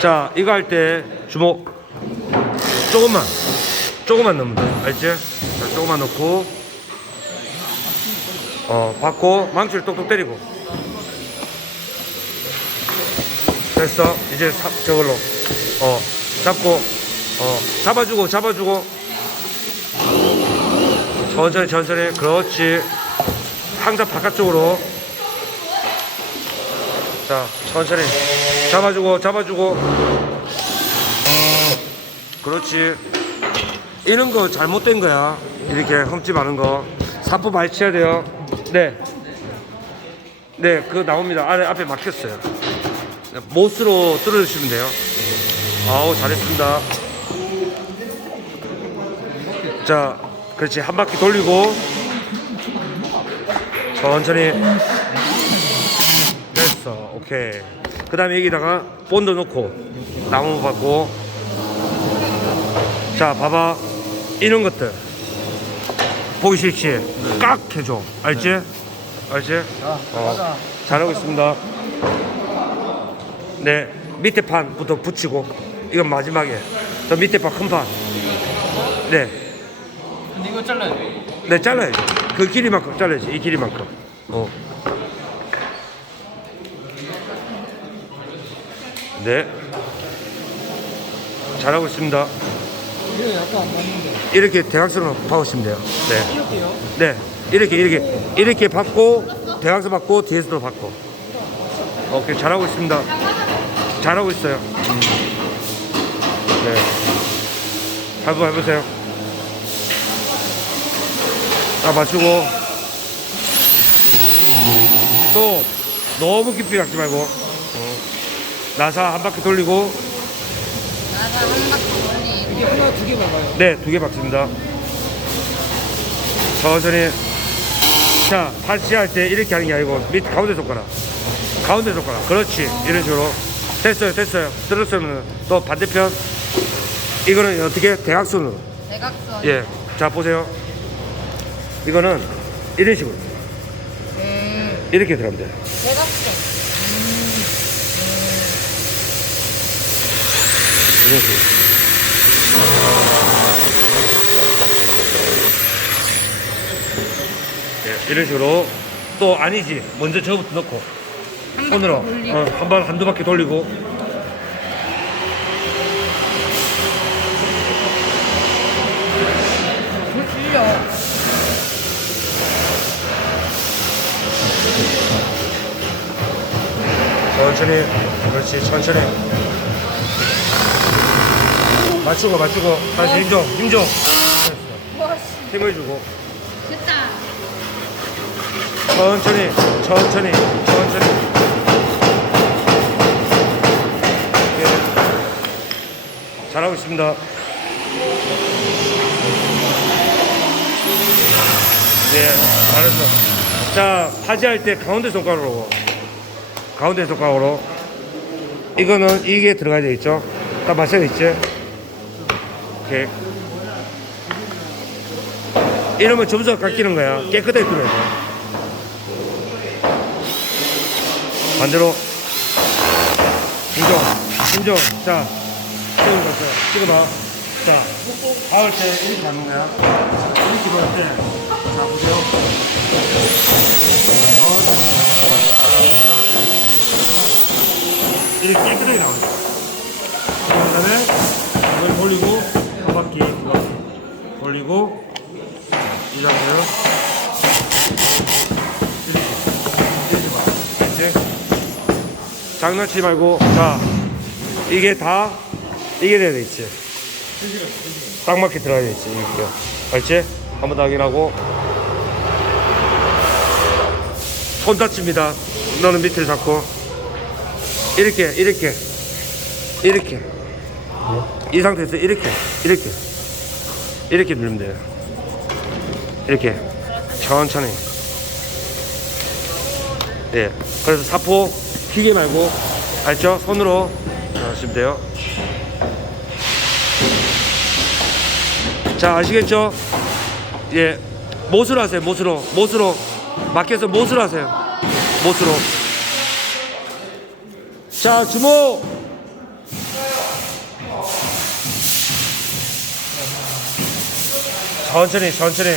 자, 이거 할 때 주먹 조금만, 조금만 넣으면 돼. 알지? 자, 조금만 넣고, 어, 받고, 망치를 똑똑 때리고. 됐어. 이제 사, 저걸로, 어, 잡고, 어, 잡아주고, 잡아주고. 천천히, 천천히. 그렇지. 항상 바깥쪽으로. 자, 천천히. 잡아주고, 잡아주고. 그렇지. 이런 거 잘못된 거야. 이렇게 흠집 많은 거. 사포 쳐야 돼요. 네. 네, 그거 나옵니다. 아래, 앞에 막혔어요. 네, 못으로 뚫어주시면 돼요. 아우, 잘했습니다. 자, 그렇지. 한 바퀴 돌리고. 천천히. 됐어. 오케이. 그 다음에 여기다가 본드 넣고, 나무 받고. 자, 봐봐. 이런 것들. 보기 싫지? 깍 해줘. 알지? 알지? 어. 잘하고 있습니다. 네. 밑에 판부터 붙이고. 이건 마지막에. 저 밑에 판 큰 판. 네. 근데 이거 잘라야 돼. 네, 잘라야지. 그 길이만큼 잘라야지. 이 길이만큼. 어. 네. 잘하고 있습니다. 이거 약간 안 맞는데. 이렇게 대각선으로 박으시면 돼요. 네. 이렇게요? 네. 이렇게, 이렇게. 이렇게 받고, 대각선 받고, 뒤에서도 받고. 오케이. 잘하고 있습니다. 잘하고 있어요. 음. 네. 한번 해보세요. 자, 맞추고. 또, 너무 깊이 박지 말고. 어. 나사 한 바퀴 돌리고. 나가 한 바퀴 돌리. 이게 하나 두개 막아요. 네, 두 개 박습니다. 천천히. 자, 팔찌할 때 이렇게 하는 게 아니고 밑 가운데 손가락. 가운데 손가락. 그렇지. 이런 식으로. 됐어요, 됐어요. 들었으면 또 반대편. 이거는 어떻게? 대각선으로. 대각선. 예. 자, 보세요. 이거는 이런 식으로. 음, 이렇게 들어가면 돼요. 대각선. 이런 식으로. 예, 이런 식으로. 또 아니지. 먼저 저부터 넣고. 손으로. 어, 한번 한두 바퀴 돌리고. 천천히 그렇지 천천히 맞추고 맞추고. 다시 힘줘 힘줘 와씨. 힘을 주고. 됐다. 천천히 천천히 천천히. 이렇게. 잘하고 있습니다. 네 잘했어. 자 파지 할 때 가운데 손가락으로. 가운데 손가락으로. 이거는 이게 들어가야 되겠죠? 다 마셔야겠지 오케이 이러면 점수가 깎이는 거야. 깨끗하게 뚫어야 돼. 반대로. 인정 인정 자 찍어봐 찍어봐. 자 박을 때 이렇게 하는 거야. 이렇게 박을 때자 보세요. 어, 이렇게 깨끗하게 나옵니다 그 다음에 이걸 바퀴 돌리고 이 상태로 이제 장난치지 말고 자 이게 다 이게 돼야 되겠지 딱 맞게 들어가야 되겠지 이렇게. 알지? 한번 더 확인하고. 손 다칩니다. 너는 밑을 잡고. 이렇게 이렇게. 이렇게. 이 상태에서 이렇게 이렇게 이렇게 누르면 돼요 이렇게 천천히 예. 그래서 사포 기계 말고 알죠? 손으로 하시면 돼요. 자 아시겠죠? 예. 못으로 하세요. 못으로 못으로 밖에서 못으로 하세요. 못으로. 자 주목. 천천히 천천히.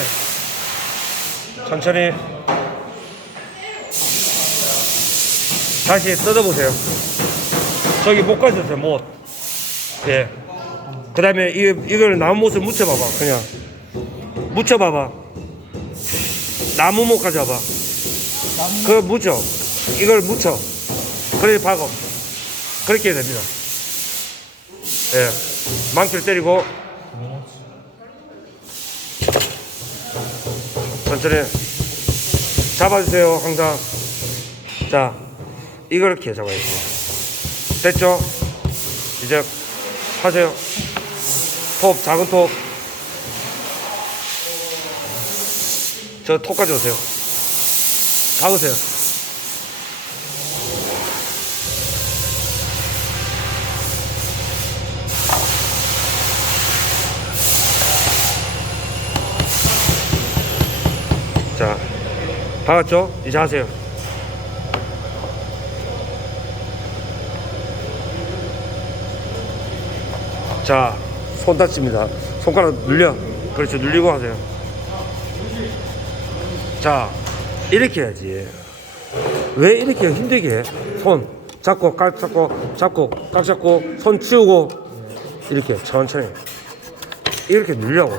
천천히. 다시 뜯어보세요. 저기 못 가셨어요 못예. 그 다음에 이, 이걸 나무 못을 묻혀봐봐 그냥. 묻혀봐봐. 나무 못 가져봐. 그걸 묻혀. 이걸 묻혀. 그래 박어. 그렇게 됩니다. 예. 망치를 때리고 천천히 잡아주세요 항상 자 이렇게 잡아야 돼요. 됐죠? 이제 하세요. 톱 작은 톱. 저톱 가져오세요. 박으세요 자 박았죠 이제 하세요 자, 손 다칩니다. 손가락 눌려. 그렇죠. 눌리고 하세요. 자, 이렇게 해야지. 왜 이렇게 힘들게 해? 손 잡고, 깍 잡고, 잡고, 깍 잡고, 손 치우고, 이렇게 천천히. 이렇게 눌려고.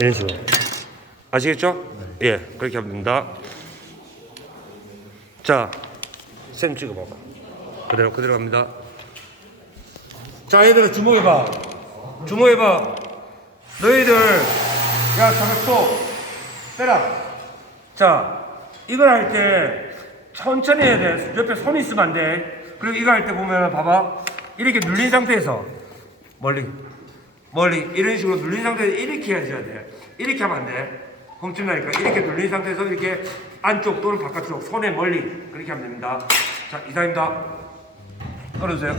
이런 식으로. 아시겠죠? 예, 그렇게 하면 됩니다. 자, 쌤 찍어봐봐. 그대로, 그대로 갑니다. 자, 얘들아 주목해봐. 주목해봐. 너희들, 야, 잠깐 또 빼라. 자, 이걸 할 때 천천히 해야 돼. 옆에 손 있으면 안 돼. 그리고 이거 할 때 보면 봐봐. 이렇게 눌린 상태에서 멀리, 멀리 이런 식으로 눌린 상태에서 이렇게 해줘야 돼. 이렇게 하면 안 돼. 홈집 나니까 이렇게 눌린 상태에서 이렇게 안쪽 또는 바깥쪽 손에 멀리 그렇게 하면 됩니다. 자, 이상입니다. 떨어주세요.